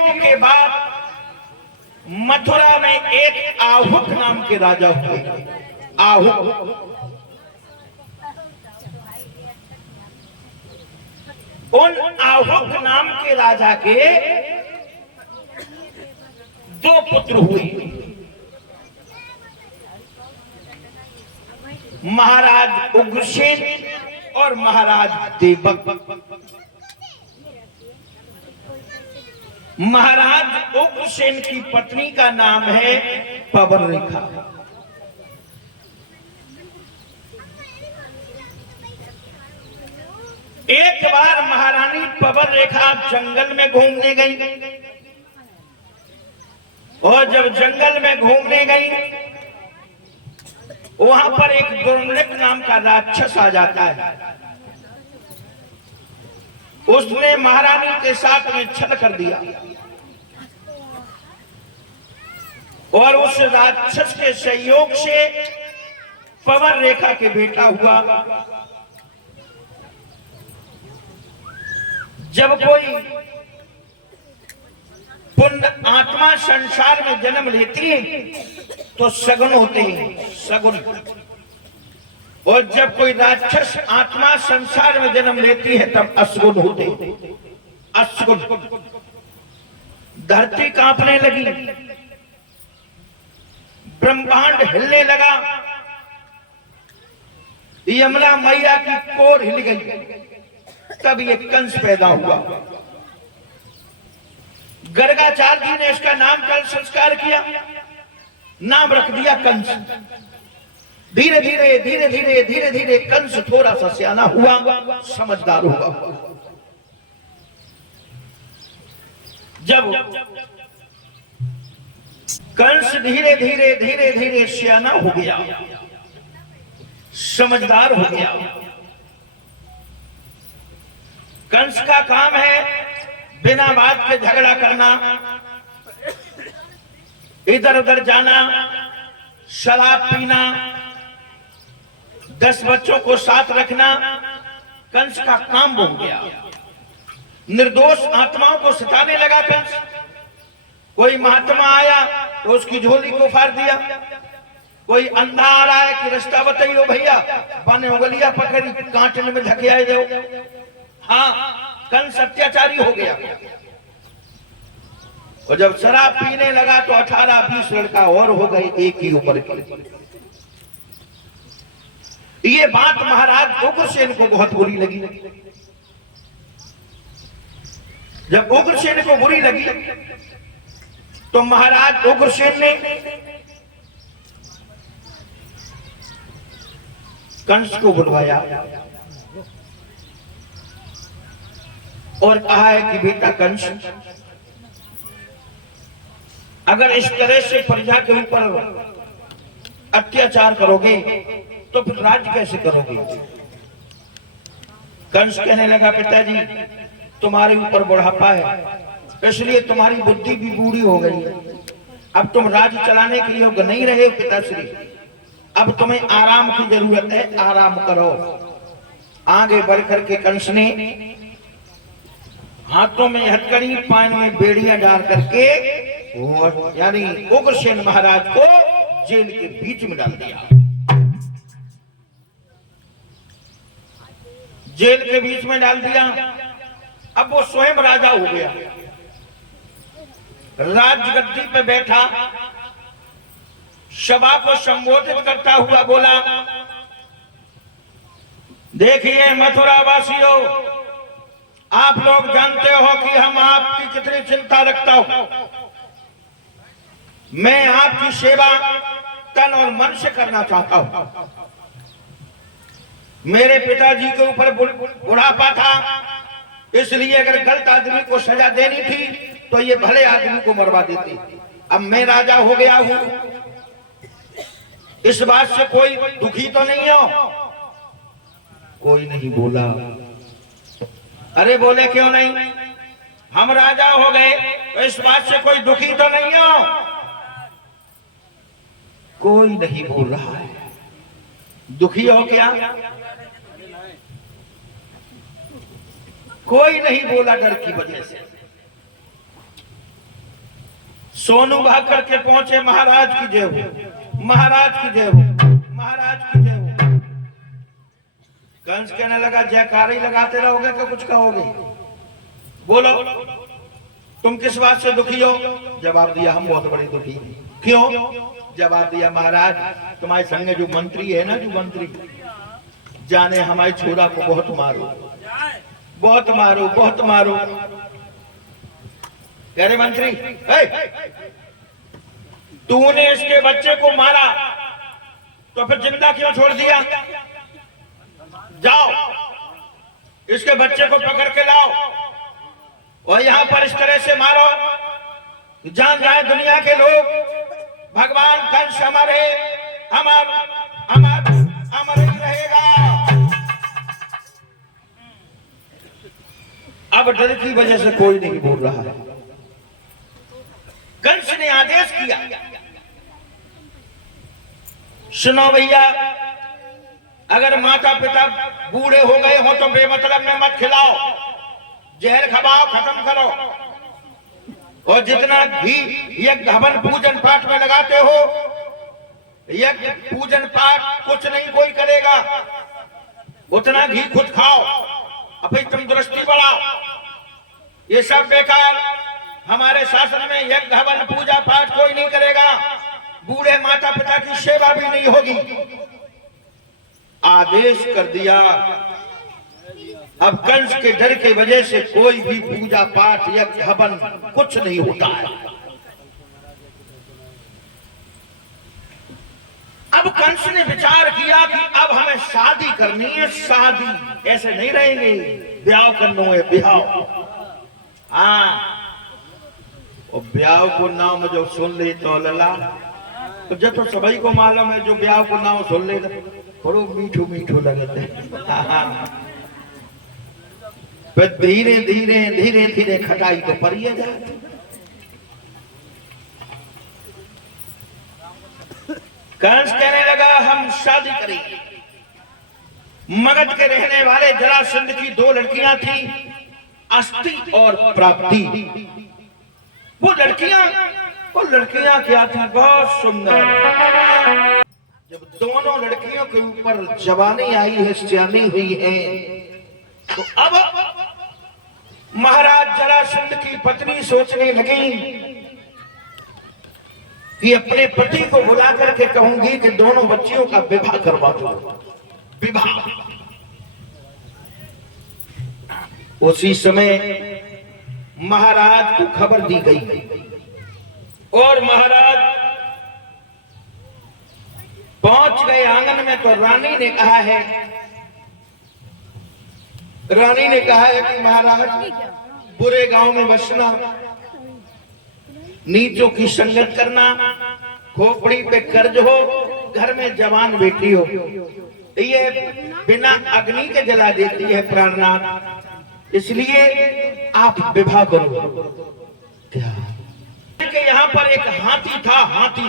के बाद मथुरा में एक आहुक नाम के राजा हुए। आहुक, उन आहुक नाम के राजा के दो पुत्र हुए, महाराज उग्रसेन और महाराज देवक। महाराज उग्रसेन की पत्नी का नाम है पवन रेखा। एक बार महारानी पवन रेखा जंगल में घूमने गई, और जब जंगल में घूमने गई वहां पर एक दुर्मुख नाम का राक्षस आ जाता है। उसने महारानी के साथ में छल कर दिया, और उस राक्षस के सहयोग से पवन रेखा के बेटा हुआ। जब कोई पुण्य आत्मा संसार में जन्म लेती है तो सगुन होते हैं, सगुन। और जब कोई राक्षस आत्मा संसार में जन्म लेती है तब असगुन होते हैं, असगुन। धरती कांपने लगी, ब्रह्मांड हिलने लगा, यमुना मैया की कोर हिल गई। तब ये कंस पैदा हुआ। गर्गाचार्य जी ने इसका नामकरण संस्कार किया, नाम रख दिया कंस। धीरे धीरे धीरे धीरे धीरे धीरे कंस थोड़ा सा सियाना हुआ, समझदार हुआ। जब कंस धीरे धीरे धीरे धीरे सियाना हो गया, समझदार हो गया, कंस का काम है बिना बात के झगड़ा करना, इधर उधर जाना, शराब पीना, 10 बच्चों को साथ रखना। कंस का काम हो गया। निर्दोष आत्माओं को सताने लगा कंस। कोई महात्मा आया तो उसकी झोली को फाड़ दिया, कोई अंधा आ रहा है कि रास्ता बताइयो भैया, बने उंगलियां पकड़ी कांटने में धकेल दो। हाँ, कंस अत्याचारी हो गया। और जब शराब पीने लगा तो 18-20 लड़का और हो गए एक ही उम्र के। ये बात महाराज उग्रसेन को बहुत बुरी लगी। जब उग्रसेन को बुरी लगी तो महाराज उग्रसेन ने कंस को बुलवाया और कहा है कि बेटा कंस, अगर इस तरह से प्रजा के ऊपर अत्याचार करोगे तो फिर राज्य कैसे करोगे। कंस कहने लगा पिताजी, तुम्हारे ऊपर बुढ़ापा है, इसलिए तुम्हारी बुद्धि भी बूढ़ी हो गई है। अब तुम राज्य चलाने के लिए नहीं रहे हो पिताश्री, अब तुम्हें आराम की जरूरत है, आराम करो। आगे बढ़कर के कंस ने हाथों में हथकड़ी, पान में बेड़ियां डाल करके यानी उग्रसेन महाराज को जेल के बीच में डाल दिया। जेल के बीच में डाल दिया। अब वो स्वयं राजा हो गया, राजगद्दी पे बैठा, सभा को संबोधित करता हुआ बोला, देखिए मथुरा वासियों, आप लोग जानते हो कि हम आपकी कितनी चिंता रखता हूं। मैं आपकी सेवा तन और मन से करना चाहता हूं। मेरे पिताजी के ऊपर बुढ़ापा था, इसलिए अगर गलत आदमी को सजा देनी थी तो ये भले आदमी को मरवा देती। अब मैं राजा हो गया हूं, इस बात से कोई दुखी तो नहीं हो। कोई नहीं बोला। अरे बोले क्यों नहीं, हम राजा हो गए तो इस बात से कोई दुखी तो नहीं हो। कोई नहीं बोल रहा है। दुखी हो क्या? कोई नहीं बोला डर की वजह से। सोनू भाग करके पहुंचे, महाराज की जय हो, महाराज की जय हो, महाराज की जय हो। कंस कहने लगा जयकार ही लगाते रहोगे तो कुछ कहोगे? बोलो तुम किस बात से दुखी हो? जवाब दिया हम बहुत बड़े दुखी। क्यों? जवाब दिया महाराज तुम्हारे संग जो मंत्री है ना, जो मंत्री जाने हमारे छोरा को बहुत मारो, बहुत मारो, बहुत मारो। कह रहे मंत्री तूने इसके बच्चे को मारा तो फिर जिंदा क्यों छोड़ दिया? जाओ इसके बच्चे को पकड़ के लाओ और यहां पर इस तरह से मारो जान जाए दुनिया के लोग भगवान कंस हमारे अमर अमर अमर ही रहेगा। अब डर की वजह से कोई नहीं बोल रहा है। कंस ने आदेश किया सुनो भैया, अगर माता पिता बूढ़े हो गए हो तो बेमतलब में मत खिलाओ, जहर खबाओ, खत्म करो। और जितना घी यज्ञ हवन पूजन पाठ में लगाते हो, यज्ञ पूजन पाठ कुछ नहीं कोई करेगा, उतना घी खुद खाओ, अपनी तंदुरुस्ती बढ़ाओ। ये सब बेकार। हमारे शासन में यज्ञ हवन पूजा पाठ कोई नहीं करेगा, बूढ़े माता पिता की सेवा भी नहीं होगी। आदेश कर दिया। अब कंस के डर के वजह से कोई भी पूजा पाठ यज्ञ हवन कुछ नहीं होता है। अब कंस ने विचार किया कि अब हमें शादी करनी है, शादी ऐसे नहीं रहेंगे, ब्याह करना है, ब्याह। हाँ, और ब्याह को नाम जो सुन ले तो लला, तो जब तो सभी को मालूम है जो ब्याह को नाम सुन ले बड़ो मीठू मीठू लगते। फिर धीरे धीरे धीरे धीरे खटाई तो परिए जाती। कंस कहने लगा हम शादी करेंगे। मगध के रहने वाले जरासंध की दो लड़कियां थी, अस्थि और प्राप्ति। वो लड़कियां क्या थी? बहुत सुंदर। जब दोनों लड़कियों के ऊपर जवानी आई है, सियानी हुई है, तो अब महाराज जरासंध की पत्नी सोचने लगी कि अपने पति को बुला करके कहूंगी कि दोनों बच्चियों का विवाह करवा दो। विवाह। उसी समय महाराज को खबर दी गई और महाराज पहुंच गए आंगन में। तो रानी ने कहा है कि महाराज बुरे गांव में बसना, नीचों की संगत करना, खोपड़ी पे कर्ज हो, घर में जवान बेटी हो, ये बिना अग्नि के जला देती है प्राणनाथ, इसलिए आप विवाह करो। क्या कि यहाँ पर एक हाथी था, हाथी,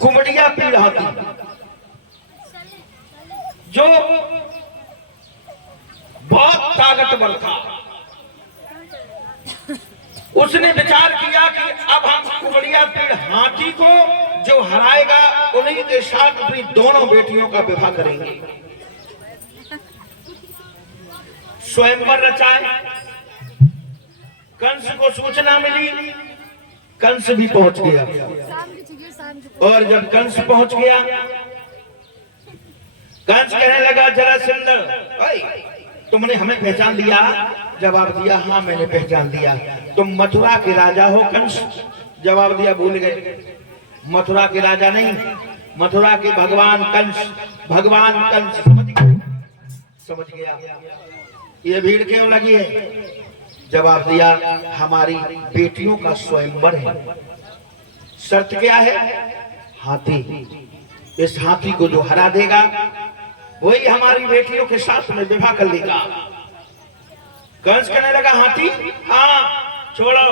कुमड़िया पीड़ हाथी, जो बहुत ताकतवर था। उसने विचार किया कि अब हम कुमड़िया पीड़ हाथी को जो हराएगा उन्हीं के साथ अपनी दोनों बेटियों का विवाह करेंगे। स्वयंवर रचाए। कंस को सूचना मिली, कंस भी पहुंच गया। और जब कंस पहुंच गया, कंस कहने लगा जरासंध तुमने हमें पहचान लिया? जवाब दिया हाँ मैंने पहचान लिया। तुम मथुरा के राजा हो कंस? जवाब दिया भूल गए, मथुरा के राजा नहीं, मथुरा के भगवान कंस। भगवान कंस समझ गया ये भीड़ क्यों लगी है? जवाब दिया हमारी बेटियों का स्वयंवर है। शर्त क्या है? हाथी। इस हाथी को जो हरा देगा वही हमारी बेटियों के साथ में विवाह कर लेगा। कंस कहने लगा हाथी? हाँ छोड़ो।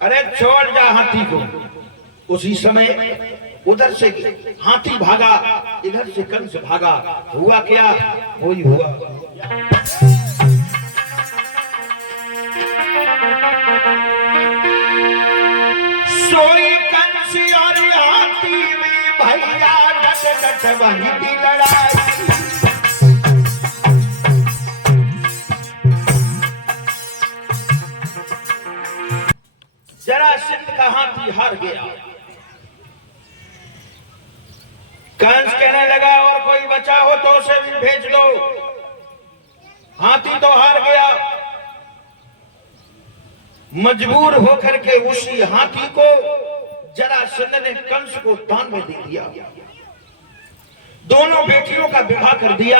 अरे छोड़ जा हाथी को। उसी समय उधर से हाथी भागा, इधर से कंस भागा। हुआ क्या? वही हुआ। साथ वही थी लड़ाई। जरासंध का हाथी हार गया। कंस कहने लगा और कोई बचा हो तो उसे भी भेज दो। हाथी तो हार गया। मजबूर होकर के उसी हाथी को जरासंध ने कंस को दान में दे दिया। दोनों बेटियों का विवाह कर दिया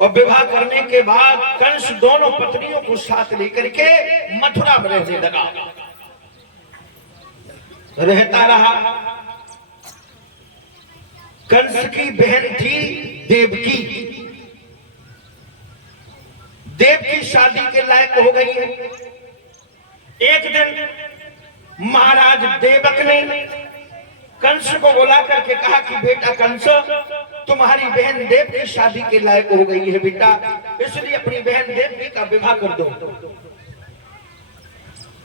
और विवाह करने के बाद कंस दोनों पत्नियों को साथ लेकर के मथुरा में रहने लगा। रहता रहा। कंस की बहन थी देवकी। देवकी शादी के लायक हो गई है। एक दिन महाराज देवक ने कंस को बुला करके कहा कि बेटा कंस, तुम्हारी बहन देवकी शादी के लायक हो गई है बेटा, इसलिए अपनी बहन देवकी का विवाह कर दो।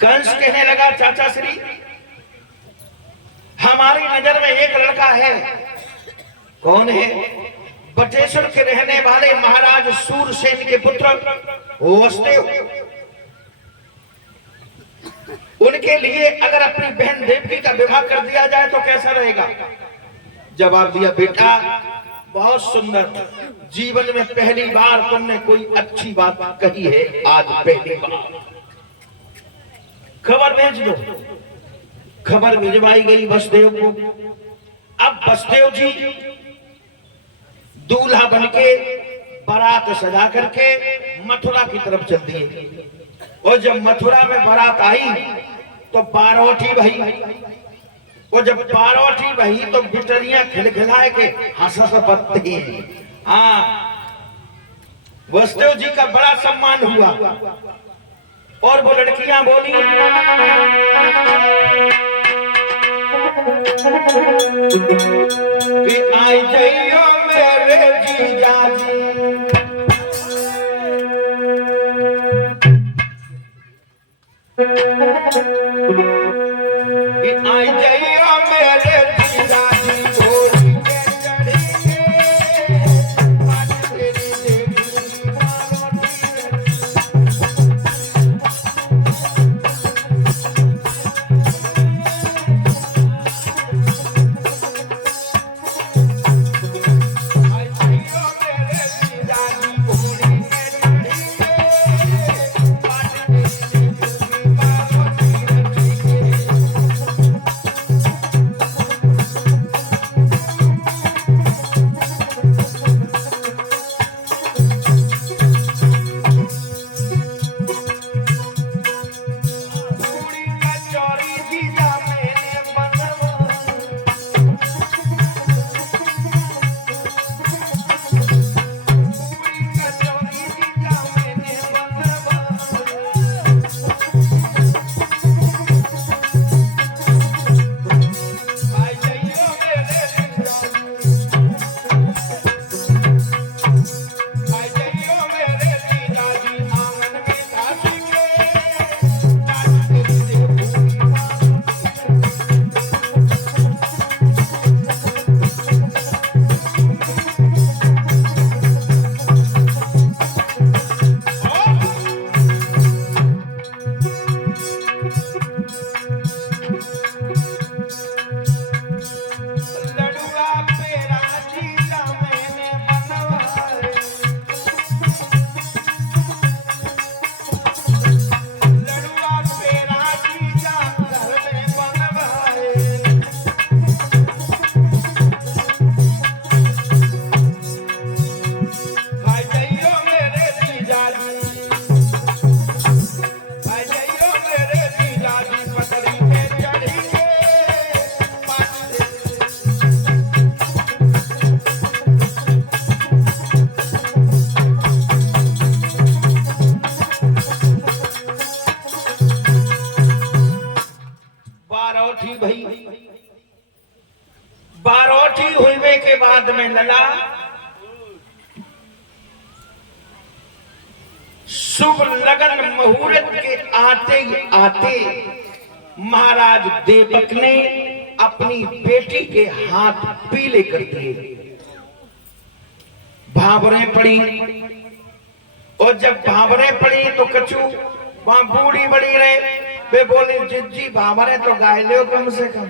कंस कहने लगा चाचा श्री, हमारी नजर में एक लड़का है। कौन है? बटेश्वर के रहने वाले महाराज सूरसेन के पुत्र वसुदेव। उनके लिए अगर अपनी बहन देवकी का विवाह कर दिया जाए तो कैसा रहेगा? जवाब दिया बेटा बहुत सुंदर, जीवन में पहली बार तुमने कोई अच्छी बात कही है, आज पहली बार। खबर भेज दो। खबर भिजवाई गई वसुदेव को। अब वसुदेव जी दूल्हा बनके बारात सजा करके मथुरा की तरफ चल दिए। और जब मथुरा में बारात आई तो बारौठी भई। और जब बारौठी भई तो बिटरियां खिलखिलाए के हंस पत्ते। हाँ, वसुदेव जी का बड़ा सम्मान हुआ। और वो लड़कियां बोली कि आई जाइयो मेरे जीजा जी, कि आई जाइयो मेरे जीजा जी, घोड़ी के चढ़ेंगे पाँच तेरी देवी बारौठी हुए के बाद में लला शुभ लगन मुहूर्त के आते ही आते महाराज देवक ने अपनी बेटी के हाथ पीले कर दिए। भावरें पड़ी, और जब भावरें पड़ी तो कछु वहां बूढ़ी बड़ी रहे, वे बोले जिज्जी भावरें तो गाय लो कम से कम,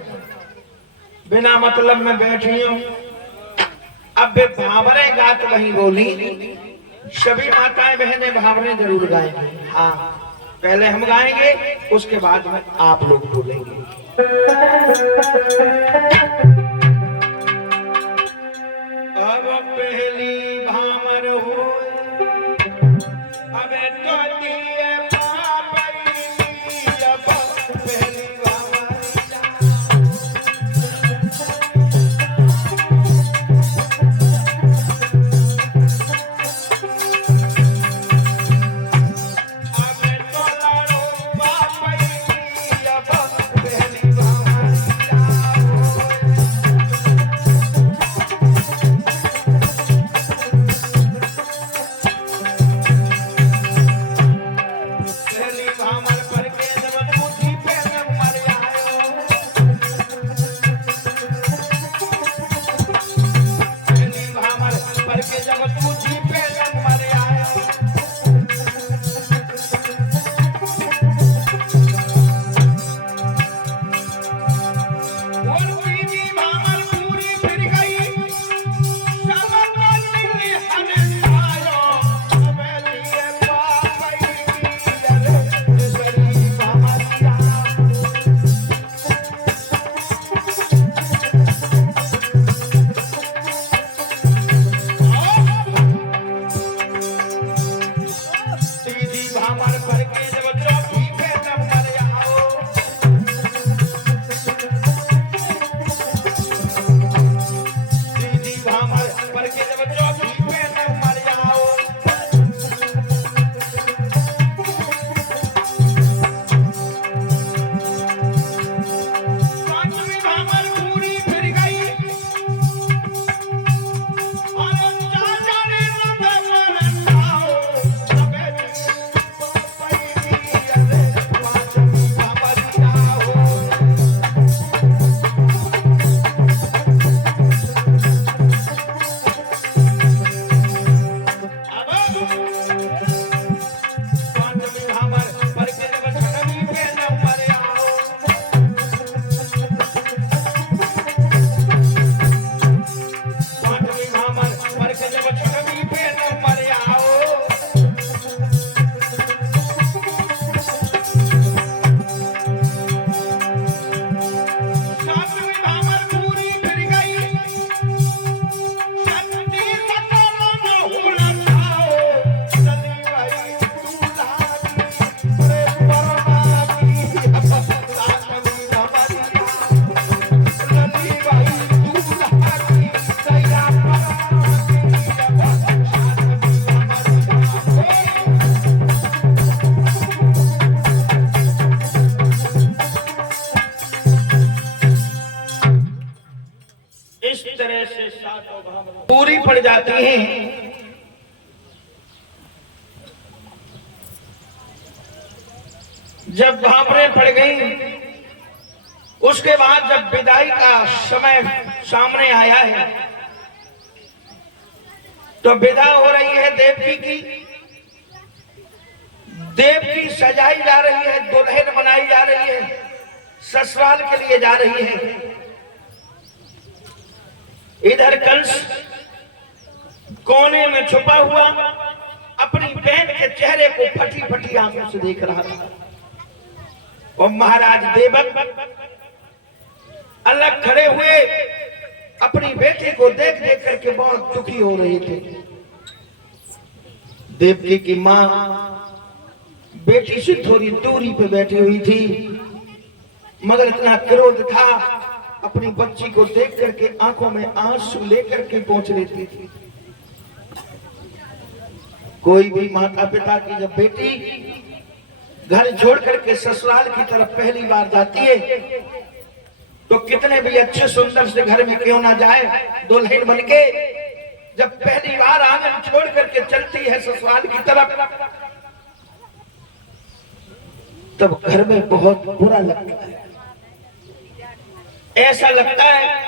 बिना मतलब में बैठी हूं। अब वे भावरें गात वही बोली, सभी माताएं बहनें भावरें जरूर गाएंगे। हाँ, पहले हम गाएंगे, उसके बाद में आप लोग बोलेंगे। अब पहली भामर हो, अब तो दिए पापरी, अब पहली भामर पूरी पड़ जाती हैं। जब भावरें पड़ गई, उसके बाद जब विदाई का समय सामने आया है, तो विदा हो रही है देवकी की। देवकी सजाई जा रही है, दुल्हन बनाई जा रही है, ससुराल के लिए जा रही है। इधर कंस कोने में छुपा हुआ अपनी बहन के चेहरे को फटी फटी आंखों से देख रहा था। और महाराज देवक अलग खड़े हुए अपनी बेटी को देख देख करके बहुत दुखी हो रहे थे। देवकी की मां बेटी से थोड़ी दूरी पे बैठी हुई थी, मगर इतना क्रोध था, अपनी बच्ची को देख करके आंखों में आंसू लेकर के पहुंच लेती थी। कोई भी माता पिता की जब बेटी घर छोड़ करके ससुराल की तरफ पहली बार जाती है, तो कितने भी अच्छे सुंदर से घर में क्यों ना जाए, दुल्हन बनके जब पहली बार आंगन छोड़ करके चलती है ससुराल की तरफ, तब घर में बहुत बुरा लगता है। ऐसा लगता है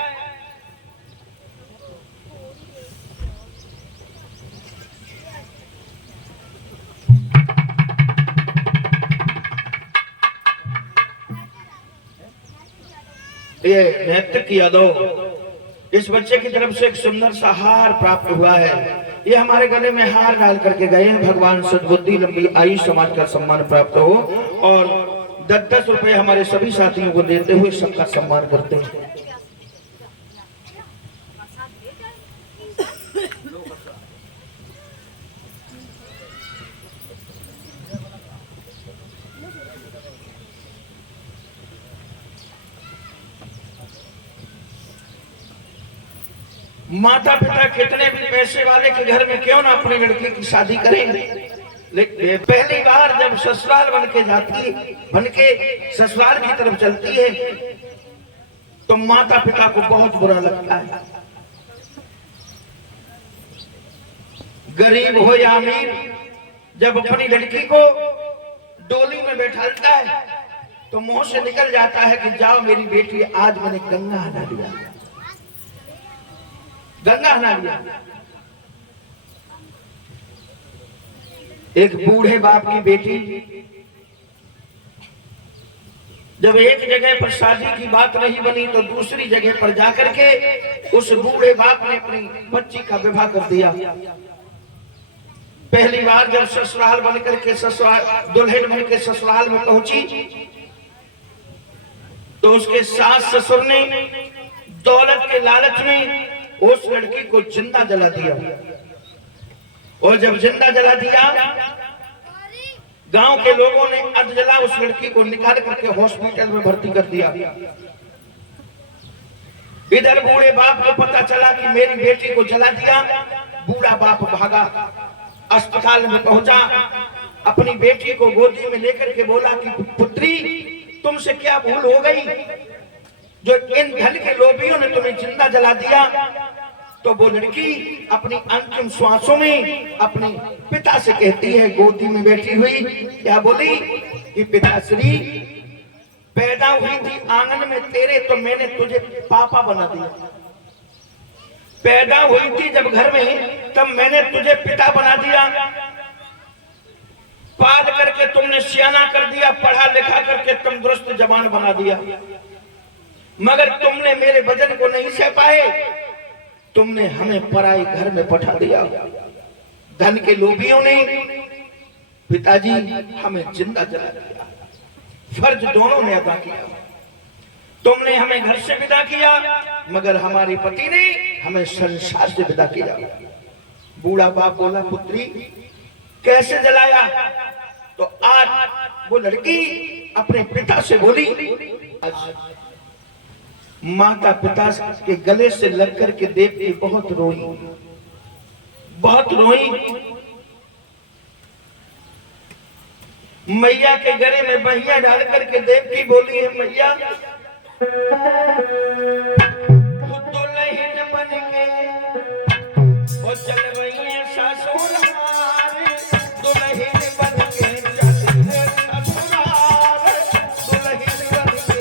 ये नृत्य किया दो। इस बच्चे की तरफ से एक सुंदर सा हार प्राप्त हुआ है। ये हमारे गले में हार डाल करके गए हैं। भगवान सद्बुद्धि, लंबी आयु, समाज का सम्मान प्राप्त हो। और 10-10 रुपए हमारे सभी साथियों को देते हुए सबका सम्मान करते हैं। माता पिता कितने भी पैसे वाले के घर में क्यों ना अपनी लड़की की शादी करें, लेकिन पहली बार जब ससुराल बन के ससुराल की तरफ चलती है तो माता पिता को बहुत बुरा लगता है। गरीब हो या अमीर, जब अपनी लड़की को डोली में बैठाता है तो मुंह से निकल जाता है कि जाओ मेरी बेटी, आज मैंने गंगा हटा दिया, गंगा हटा दिया। एक बूढ़े बाप की बेटी जब एक जगह पर शादी की बात नहीं बनी तो दूसरी जगह पर जाकर के उस बूढ़े बाप ने अपनी बच्ची का विवाह कर दिया। पहली बार जब ससुराल बनकर के ससुराल दुल्हन बन के ससुराल में पहुंची तो उसके सास ससुर ने दौलत के लालच में उस लड़की को जिंदा जला दिया। और जब जिंदा जला दिया, गांव के लोगों ने अधजला उस लड़की को निकाल करके हॉस्पिटल में भर्ती कर दिया। इधर बूढ़े बाप को पता चला कि मेरी बेटी को जला दिया। बूढ़ा बाप भागा, अस्पताल में पहुंचा, अपनी बेटी को गोदी में लेकर के बोला कि पुत्री, तुमसे क्या भूल हो गई जो इन धन के लोभियों ने तुम्हें जिंदा जला दिया। तो वो लड़की अपनी अंतिम श्वासों में अपने पिता से कहती है, गोदी में बैठी हुई क्या बोली कि पिताश्री, पैदा हुई थी आंगन में तेरे तो मैंने तुझे पापा बना दिया। पैदा हुई थी जब घर में तब मैंने तुझे पिता बना दिया। पाल करके तुमने सियाना कर दिया, पढ़ा लिखा करके तुम दुरुस्त जवान बना दिया, मगर तुमने मेरे वजन को नहीं सह पाए, तुमने हमें पराई घर में पठा दिया। धन के लोभियों ने पिताजी हमें जिंदा जला दिया। फर्ज दोनों ने अदा किया। तुमने हमें घर से विदा किया, मगर हमारे पति ने हमें संसार से विदा किया। बूढ़ा बाप बोला, पुत्री कैसे जलाया? तो आज वो लड़की अपने पिता से बोली, माता पिता के गले से लग कर के देख के बहुत रोई, बहुत रोई। मैया के गले में बहिया डाल करके देवकी बोली है, मैया दुल्हन बन के वो चल रही है ससुराल, दुल्हन बन के चल रही ससुराल, दुल्हन बन के।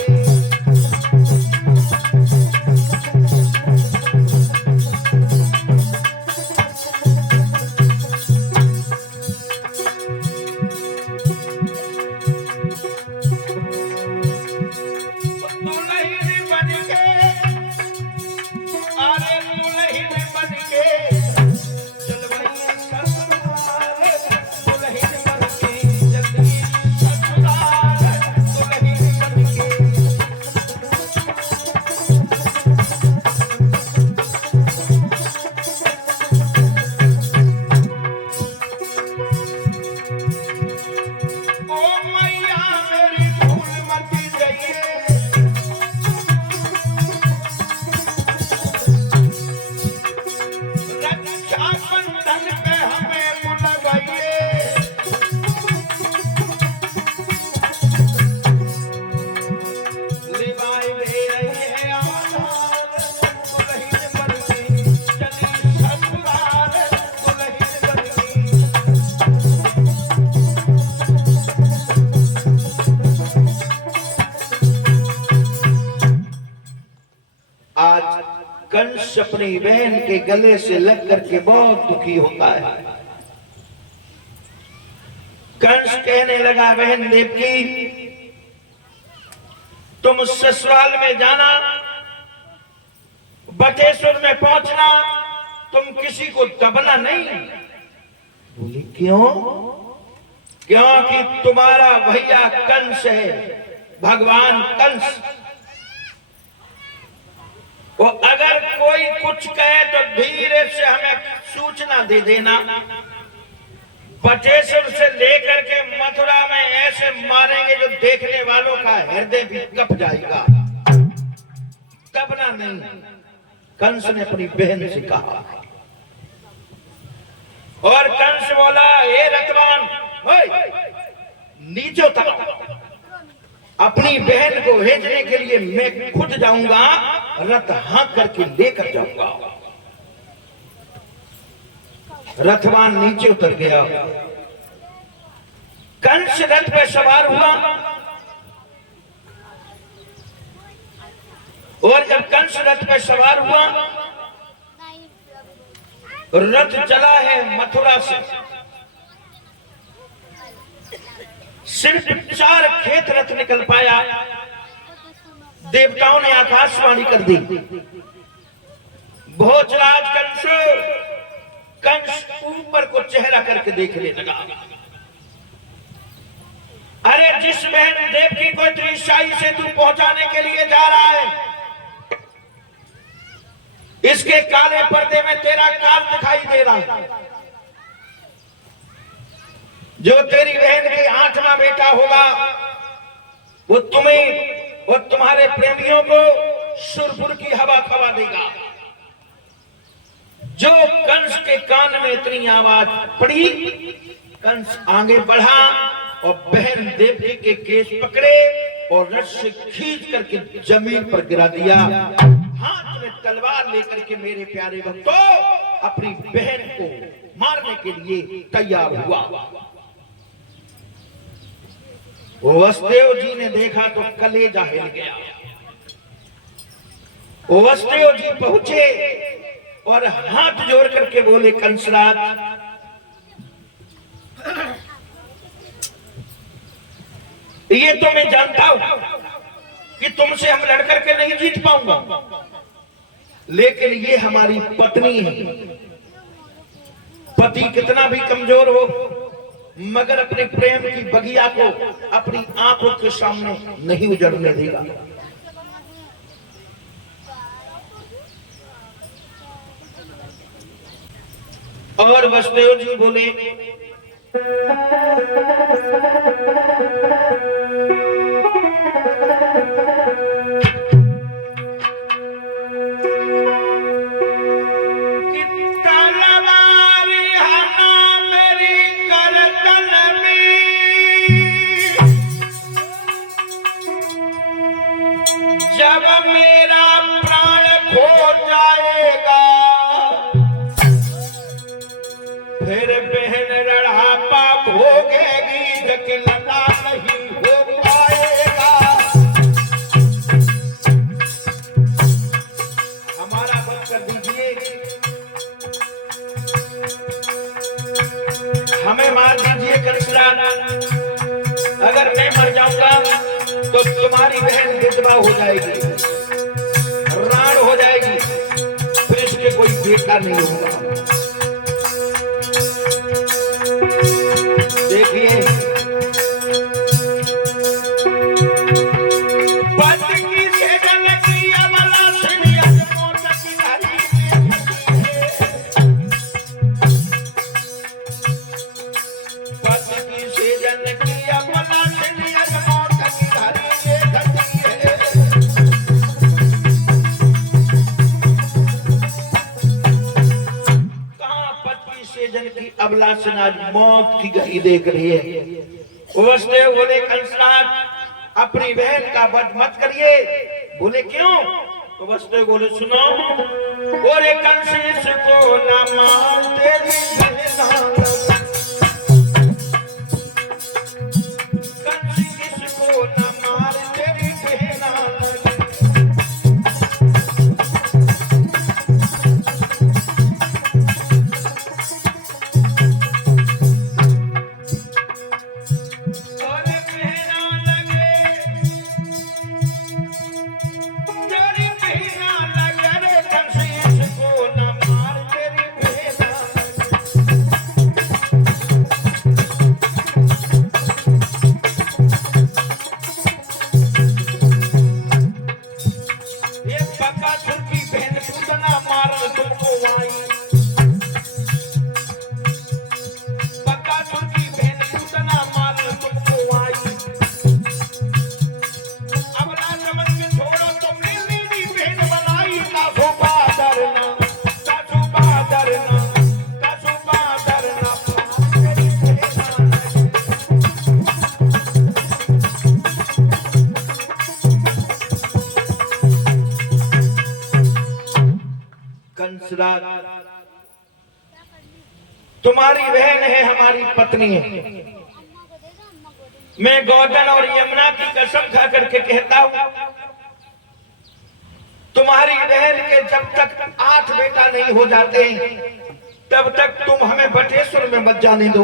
अपनी बहन के गले से लग करके बहुत दुखी होता है। कंस कहने लगा, बहन देवकी, तुम ससुराल में जाना, बटेश्वर में पहुंचना, तुम किसी को दबना नहीं। बोली क्यों? क्योंकि तुम्हारा भैया कंस है, भगवान कंस। वो अगर कोई कुछ कहे तो धीरे से हमें सूचना दे देना। बटेश्वर से लेकर के मथुरा में ऐसे मारेंगे जो देखने वालों का हृदय भी कप जाएगा, दबना नहीं। कंस ने अपनी बहन से कहा। और कंस बोला, हे रतवान, नीचे उतर, अपनी बहन को भेजने के लिए मैं खुद जाऊंगा, रथ हाँक करके लेकर जाऊंगा। रथवान नीचे उतर गया। कंस रथ पे सवार हुआ और जब कंस रथ पे सवार हुआ, रथ चला है मथुरा से, सिर्फ 4 खेत रथ निकल पाया। देवताओं ने आकाशवाणी कर दी, भोजराज कंस। कंस ऊपर को चेहरा करके देखने लगा। अरे जिस बहन देवकी को त्रिशाई से तू पहुंचाने के लिए जा रहा है, इसके काले पर्दे में तेरा काल दिखाई दे रहा है। जो तेरी बहन के 8वां बेटा होगा, वो तुम्हें और तुम्हारे प्रेमियों को सुरपुर की हवा खवा देगा। जो कंस के कान में इतनी आवाज पड़ी, कंस आगे बढ़ा और बहन देवकी के केस पकड़े और रथ से खींच करके जमीन पर गिरा दिया। हाथ में तलवार लेकर के मेरे प्यारे भक्तों अपनी बहन को मारने के लिए तैयार हुआ। वसुदेव जी ने देखा तो कलेजा हिल गया। वसुदेव जी पहुंचे और हाथ जोड़ करके बोले, कंसराज, ये तो मैं जानता हूं कि तुमसे हम लड़ करके नहीं जीत पाऊंगा, लेकिन ये हमारी पत्नी है। पति कितना भी कमजोर हो, मगर अपने प्रेम की बगिया को अपनी आंखों के सामने नहीं उजड़ने देगा। और वसुदेव जी बोले, जब मेरा प्राण खो जाएगा, फिर बहन रढ़ापा भोगेगी, जकलना नहीं हो पाएगा। हमारा वक्त कर दीजिए, हमें मार दीजिए कंसराज। अगर मैं मर जाऊंगा तो तुम्हारी बहन विधवा हो जाएगी, राण हो जाएगी, फिर इसके कोई बेटा नहीं होगा। देखिए, पति की सेजन की अमला से अजमोट की धारी पति की सेजन की अमला से अजमोट की धारी अबला से आज मौत की घड़ी देख रही है। वसुदेव बोले, कंसराज, अपनी बहन का वध मत करिए। बोले क्यों? तो वसुदेव बोले, सुनो, बोले कंस इसको न मार, तेरी कंस इसको न मार, तेरी बहना युवराज, तुम्हारी बहन है, हमारी पत्नी है। मैं गोवर्धन और यमुना की कसम खा करके कहता हूं, तुम्हारी बहन के जब तक 8 बेटा नहीं हो जाते तब तक तुम हमें बटेश्वर में मत जाने दो।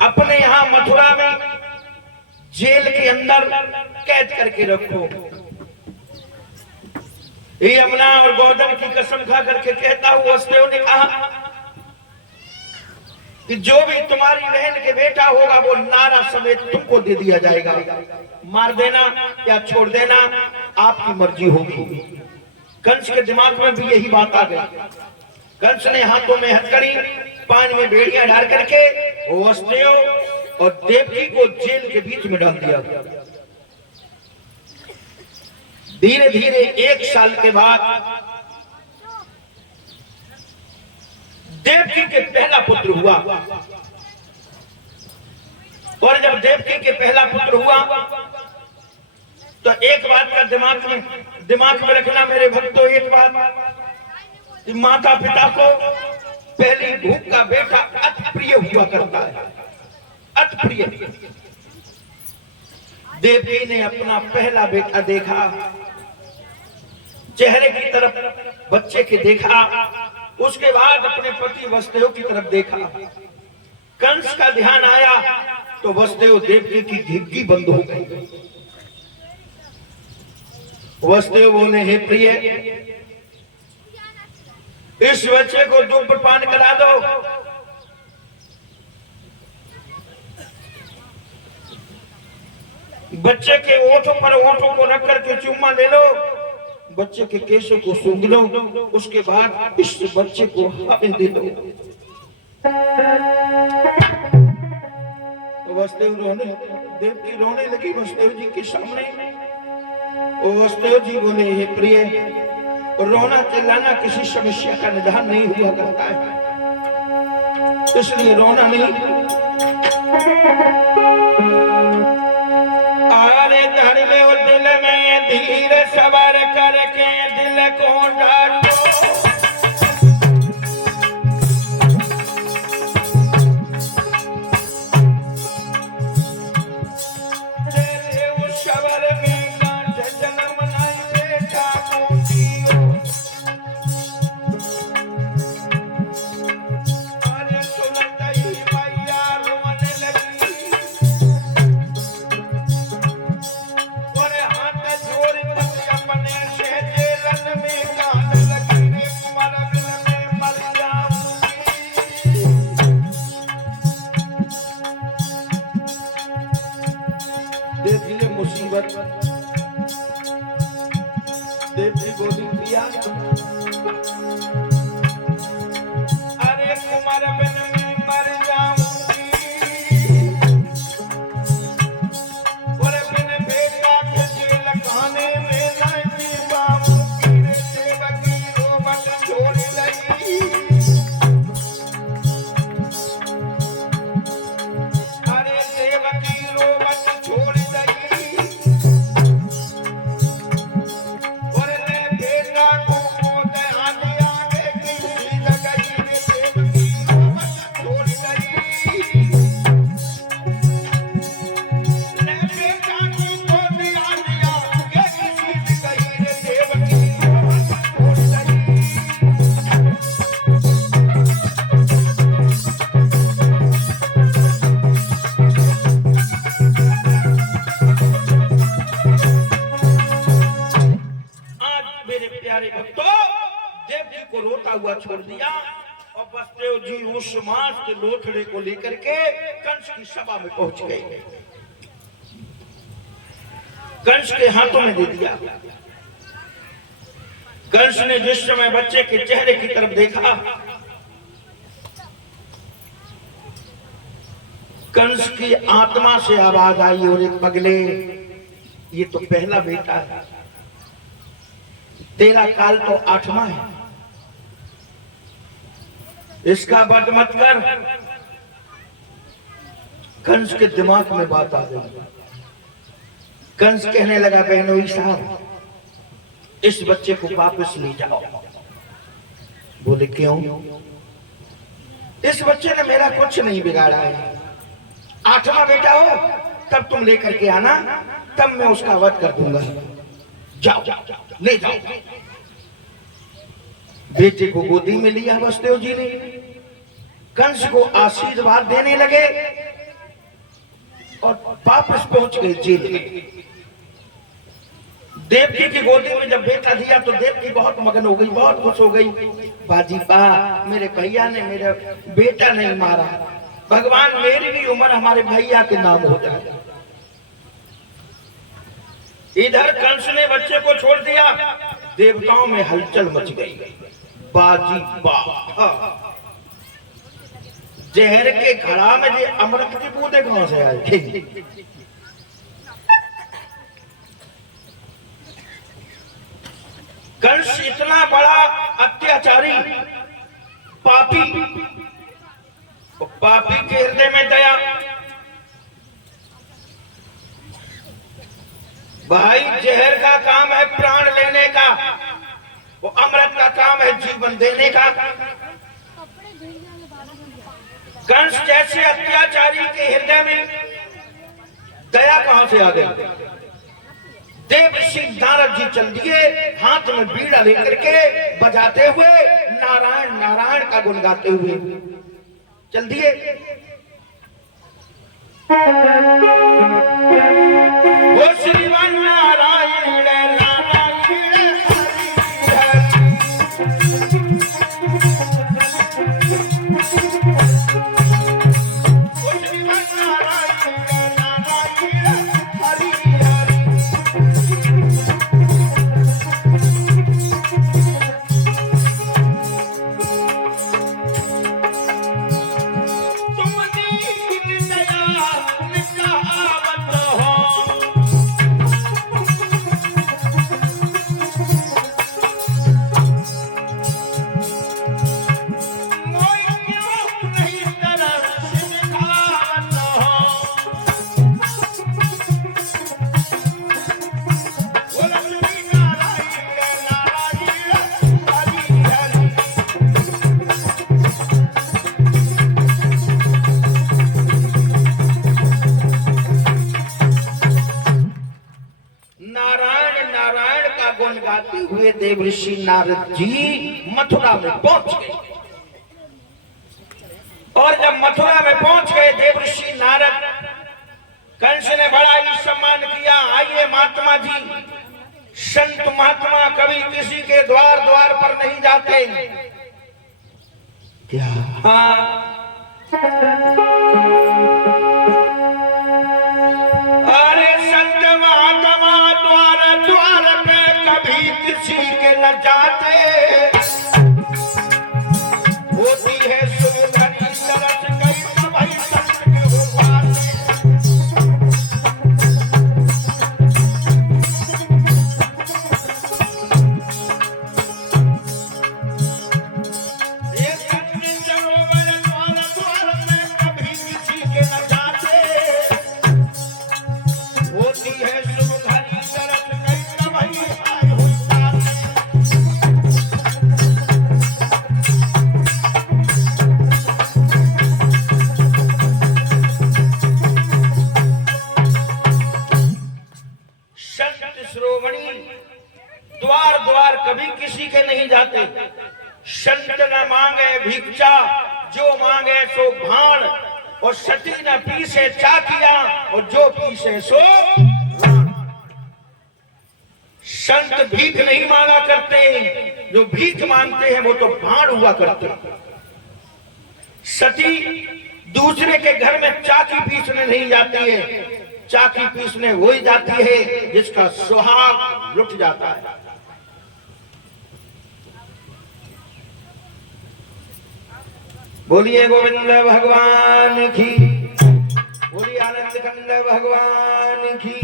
अपने यहां मथुरा में जेल के अंदर कैद करके रखो। यमुना और गोवर्धन की कसम खा करके कहता हूं, वसुदेव ने कहा कि जो भी तुम्हारी बहन के बेटा होगा वो नारा समेत तुमको दे दिया जाएगा। मार देना या छोड़ देना आपकी मर्जी होगी। कंस के दिमाग में भी यही बात आ गई। कंस ने हाथों में हथकड़ी, पानी में बेड़ियां डाल करके वसुदेव और देवकी को जेल के बीच में डाल दिया। धीरे धीरे 1 साल के बाद देवकी के पहला पुत्र हुआ। और जब देवकी के पहला पुत्र हुआ तो एक बात का दिमाग में रखना मेरे भक्तों, एक बात, माता पिता को पहली भूख का बेटा अति प्रिय हुआ करता है, अति प्रिय। देवकी ने अपना पहला बेटा देखा, चेहरे की तरफ बच्चे के देखा, उसके बाद अपने पति वसुदेव की तरफ देखा। कंस का ध्यान आया तो वसुदेव देवकी की घिग्गी बंद हो गई। वसुदेव बोले, हे प्रिय, इस बच्चे को धूम्रपान करा दो। बच्चे के ओठों पर ओठों को रख करके चुम्मा ले लो, बच्चे के केशों को सूंघ लो, उसके बाद इस बच्चे को हमें दे दो। वसुदेव देवकी रोने लगी वसुदेव जी के सामने। वसुदेव जी बोले, हे प्रिय, रोना चिल्लाना किसी समस्या का निदान नहीं हुआ करता है, इसलिए रोना नहीं। अरे धर ले दिल में धीर सबर करके दिल को डालो। देवकी गोदी दिया। अरे कुमार बिन में मर जाऊंगी, और बिन बेटा के जेल खाने में नहीं बाबूजी ने देवकी रोवत छोड़ लगी। अरे देवकी रोवत छोड़ छोड़ दिया। और वसुदेव जी उस मांस के लोथड़े को लेकर के कंस की सभा में पहुंच गए, कंस के हाथों में दे दिया। कंस ने जिस समय बच्चे के चेहरे की तरफ देखा, कंस की आत्मा से आवाज आई, और एक पगले, ये तो पहला बेटा है, तेरा काल तो 8वां है, इसका वध मत कर। कंस के दिमाग में बात आ गई। कंस कहने लगा, बहनोई साहब, इस बच्चे को वापस ले जाओ। बोले क्यों? इस बच्चे ने मेरा कुछ नहीं बिगाड़ा है। 8वां बेटा हो तब तुम लेकर के आना, तब मैं उसका वध कर दूंगा। जाओ ले जाओ। बेटे को गोदी में लिया वसुदेव जी ने, कंस को आशीर्वाद देने लगे और वापस पहुंच गए जेल में। देवकी की गोदी में जब बेटा दिया तो देवकी बहुत मगन हो गई, बहुत खुश हो गई। बाजी बा, मेरे भैया ने मेरा बेटा नहीं मारा, भगवान मेरी भी उम्र हमारे भैया के नाम हो जाए। इधर कंस ने बच्चे को छोड़ दिया, देवताओं में हलचल मच गई। बाजी बा, जहर के घड़ा में जो अमृत की बूंदे कहां से आई? कंस इतना बड़ा अत्याचारी पापी, पापी के हृदय में दया। भाई जहर का काम है प्राण लेने का, वो अमृत का काम है जीवन देने का। कंस जैसे अत्याचारी के हृदय में दया कहां से आ गई? देवर्षि नारद जी चल दिए, हाथ में बीड़ा लेकर के बजाते हुए, नारायण नारायण का गुण गाते हुए चल दिए। वो श्रीमान नारायण नारायण हुए देवर्षि नारद जी मथुरा में पहुंच गए। और जब मथुरा में पहुंच गए देवर्षि नारद, कंस ने बड़ा ही सम्मान किया। आइए महात्मा जी, संत महात्मा कभी किसी के द्वार द्वार पर नहीं जाते। क्या? हाँ। अरे संत महात्मा द्वार द्वार पे कभी किसी के न जाते, होती है सुंदरी सरस कई सभी संत के हो पाते। ये संत सरोवर द्वार द्वार में कभी किसी के न जाते, होती है सुंदरी सरस कई सभी हो पाते। संत श्रोमणी द्वार द्वार कभी किसी के नहीं जाते। संत न मांगे भिक्षा, जो मांगे सो भाण, और सती न पीसे चाकिया, और जो पीसे सो भाण। संत भीख नहीं मांगा करते, जो भीख मांगते हैं वो तो भाण हुआ करते। सती दूसरे के घर में चाकी पीसने नहीं जाती है, चाकी पीसने वही जाती है जिसका सुहाग लुट जाता है। बोलिए गोविंद भगवान की, बोलिए आनंद कंद भगवान की।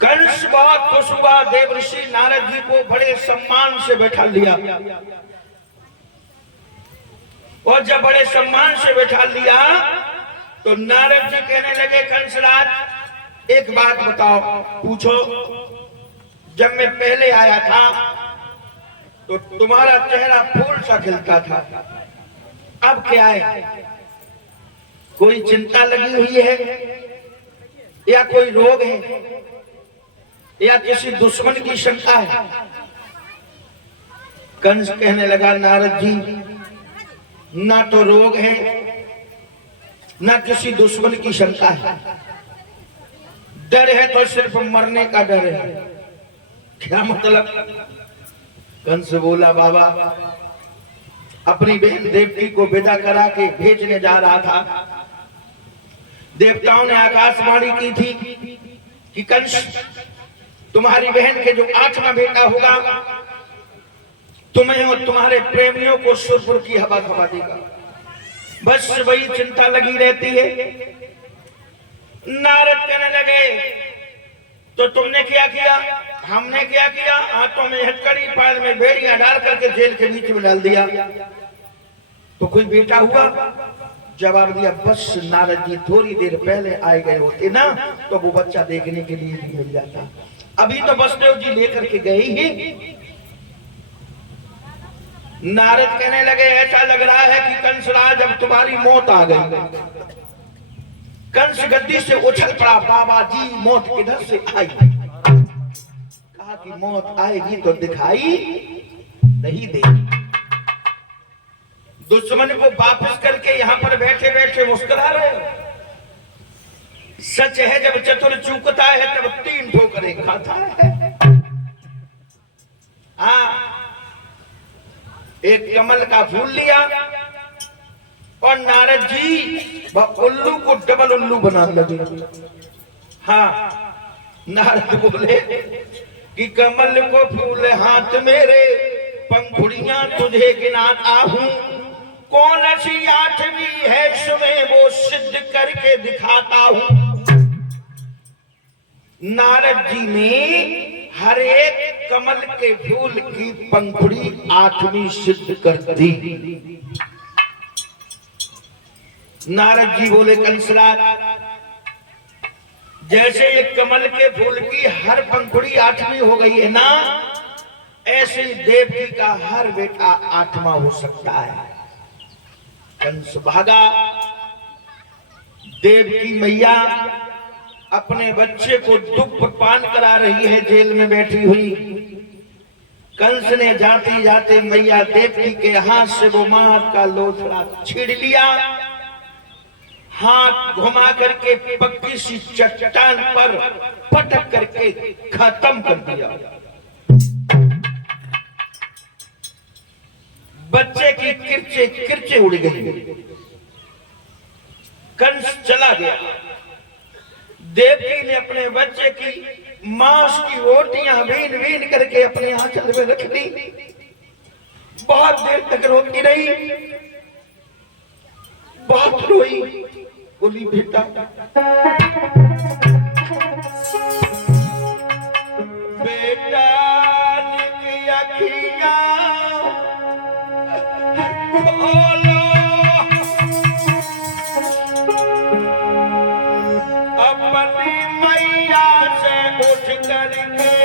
कंस बहुत खुश हुआ, देवर्षि नारद जी को बड़े सम्मान से बैठा लिया। और जब बड़े सम्मान से बैठा लिया तो नारद जी कहने लगे, कंसराज एक बात बताओ, पूछो, जब मैं पहले आया था तो तुम्हारा चेहरा फूल सा खिलता था, अब क्या है? कोई चिंता लगी हुई है या कोई रोग है या किसी दुश्मन की शंका है? कंस कहने लगा, नारद जी, ना तो रोग है ना किसी दुश्मन की शंका है, डर है तो सिर्फ मरने का डर है। क्या मतलब? कंस बोला, बाबा, अपनी बहन देवकी को विदा करा के भेजने जा रहा था। देवताओं ने आकाशवाणी की थी कि कंस, तुम्हारी बहन के जो 8वां बेटा होगा तुम्हें और तुम्हारे प्रेमियों को सुरपुर की हवा खवा देगा। बस वही चिंता लगी रहती है। नारद कहने लगे, तो तुमने क्या किया? हमने क्या किया? हाथों में हथकड़ी, पैर में बेड़ियां डाल करके जेल के बीच में डाल दिया। तो कोई बेटा हुआ? जवाब दिया, बस नारद जी थोड़ी देर पहले आए गए होते ना तो वो बच्चा देखने के लिए भी मिल जाता। अभी तो वसुदेव जी लेकर के गए ही। नारद कहने लगे, ऐसा लग रहा है कि कंसराज अब तुम्हारी मौत आ गई। कंस गद्दी से उछल पड़ा, बाबा जी मौत किधर से आई? कहा कि मौत आएगी तो दिखाई नहीं देगी। दुश्मन को वापस करके यहाँ पर बैठे बैठे मुस्कुरा रहे हो। सच है, जब चतुर चूकता है तब 3 ठोकरें खाता है। हाँ, एक कमल का फूल लिया और नारद जी उल्लू को डबल उल्लू बना लगे। हाँ, नारद बोले कि कमल को फूल हाथ मेरे, पंखुड़ियां तुझे गिनाता हूं, कौन सी 8वीं है सुबह वो सिद्ध करके दिखाता हूं। नारद जी ने हर एक कमल के फूल की पंखुड़ी 8वीं सिद्ध कर दी। नारद जी बोले, कंसराज, जैसे एक कमल के फूल की हर पंखुड़ी 8वीं हो गई है ना, ऐसे देवकी का हर बेटा 8वां हो सकता है। कंस भागा। देवकी मैया अपने बच्चे को दुग्ध पान करा रही है, जेल में बैठी हुई। कंस ने जाते जाते मैया देवकी के हाथ से वो मां का लोथड़ा छीन लिया, हाथ घुमा करके पक्की सी चट्टान पर पटक करके खत्म कर दिया। बच्चे की किरचे किरचे उड़ गई। कंस चला गया। देवकी ने अपने बच्चे की मांस की रोटियां बीन बीन करके अपने आंचल में रख दी। बहुत देर तक रोती रही, बहुत रोई। बोली, बेटा, बेटा की अखियां खोलो, अपनी मैया से उठ करके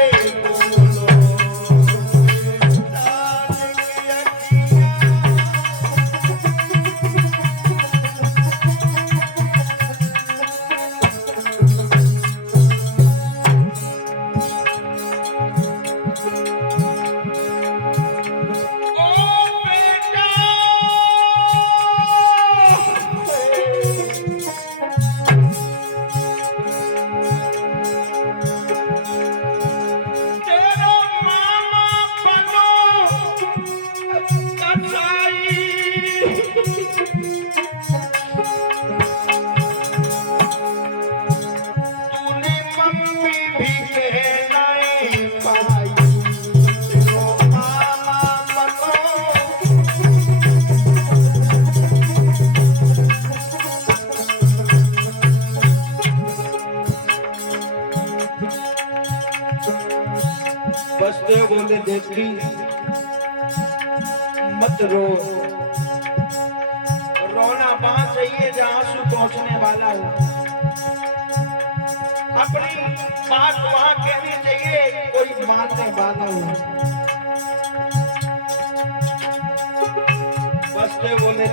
वसुदेव बोले, देवकी मत रो, रोना वहां चाहिए जहां आंसू पहुंचने वाला हो। अपनी बात वहां कहनी चाहिए, कोई मानने वाला हो। बसते बोले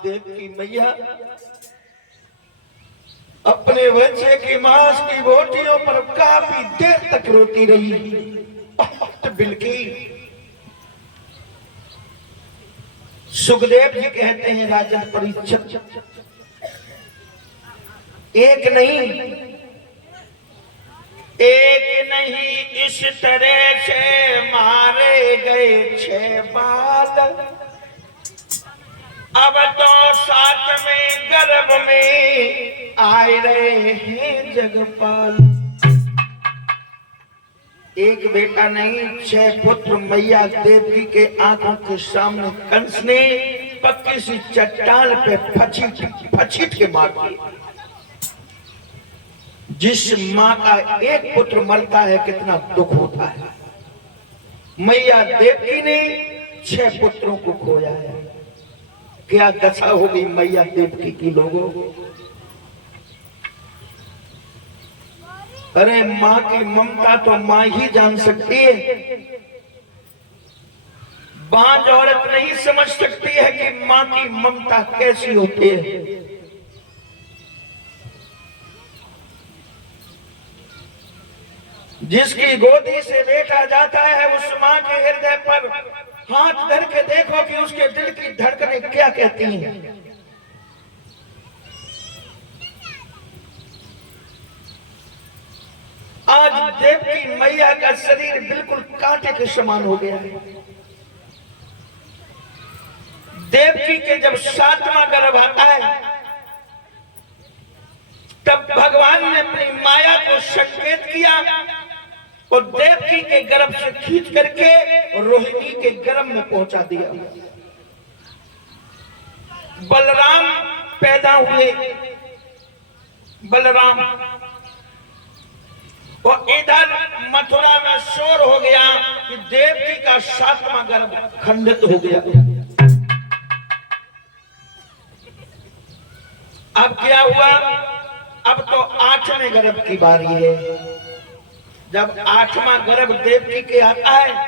देवी मैया अपने बच्चे की मांस की बोटियों पर काफी देर तक रोती रही। तो बिल्कि सुखदेव जी कहते हैं राजन परीक्षित, एक नहीं इस तरह से मारे गए 6 बाल, अब तो 7वें गर्भ में आए रहे हैं जगपाल। एक बेटा नहीं 6 पुत्र मैया देवी के आंखों के सामने कंस ने पक्की सी चट्टान पे फचीट के मार दिए। जिस माँ का एक पुत्र मरता है कितना दुख होता है। मैया देवी ने 6 पुत्रों को खोया है। क्या दशा होगी मैया देवकी की लोगों। अरे माँ की ममता तो माँ ही जान सकती है। बांझ औरत नहीं समझ सकती है कि माँ की ममता कैसी होती है। जिसकी गोदी से बेटा जाता है उस माँ के हृदय पर हाथ धर के देखो कि उसके दिल की धड़कनें क्या कहती हैं। आज देवकी मैया का शरीर बिल्कुल कांटे के समान हो गया है। देवकी के जब 7वां गर्भ आता है तब भगवान ने अपनी माया को संकेत किया और देवकी के गर्भ से खींच करके रोहिणी के गर्भ में पहुंचा दिया। बलराम पैदा हुए। बलराम और इधर मथुरा में शोर हो गया कि देवकी का 7वां गर्भ खंडित हो गया। अब क्या हुआ? अब तो 8वें गर्भ की बारी है। जब 8वां गर्भ देवकी के आता है